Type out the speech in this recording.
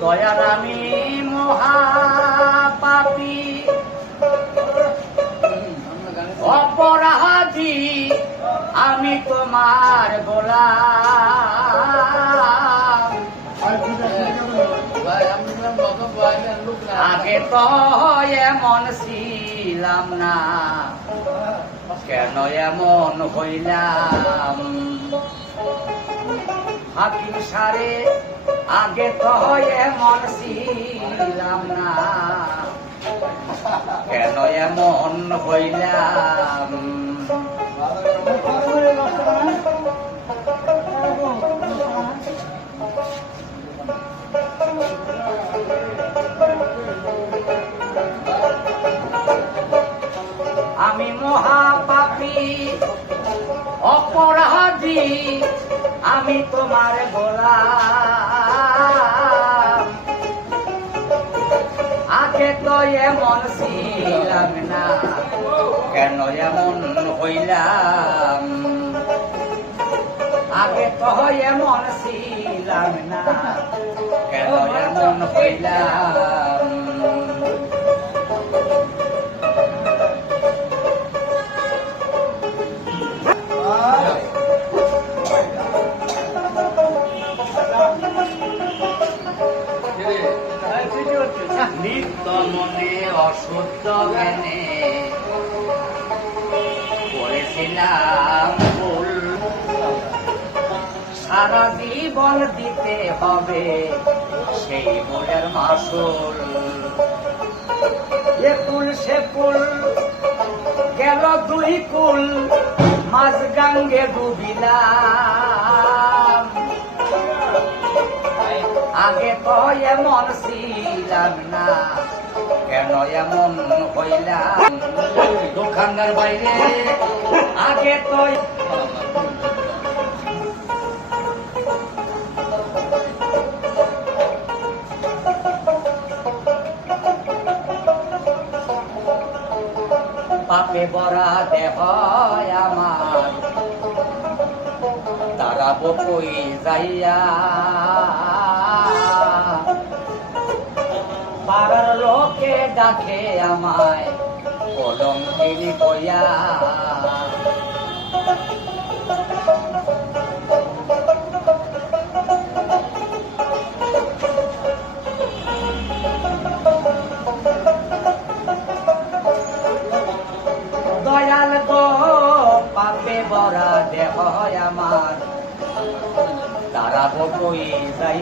দয়াল আমি মহাপাপী অপরাধী আমি তোমার গোলাম আগে তো এমন ছিলাম না কেন এমন হইলাম হাকিম সারে আগে তো এমন ছিলাম না কেন এমন হইলাম আমি মহাপাপী অপরাধী আমি তোমার গোলাম আগে তো এমন ছিলাম না কেন এমন হইলাম আগে তো এমন ছিলাম না কেন এমন হইলাম নিত্য মনে অশুদ্ধ জ্ঞানে করেছিলাম ভুল সারা জীবন দিতে হবে সেই ভুলের মাসুল এ কুল সে কুল গেল দুই কুল মাঝ গাঙ্গে ডুবিলাম আগে তো এমন ছিলাম না কেন এমন হইলাম দোকানদার বাইরে আগে তো পাপে বরা দেহ আমার তারা বকই যাইয়া পাড়ার লোকে ডাকে আমায় কলঙ্কিনী কইয়া দয়াল গো পাপে বরা দেহ আমার তারা বকই যাই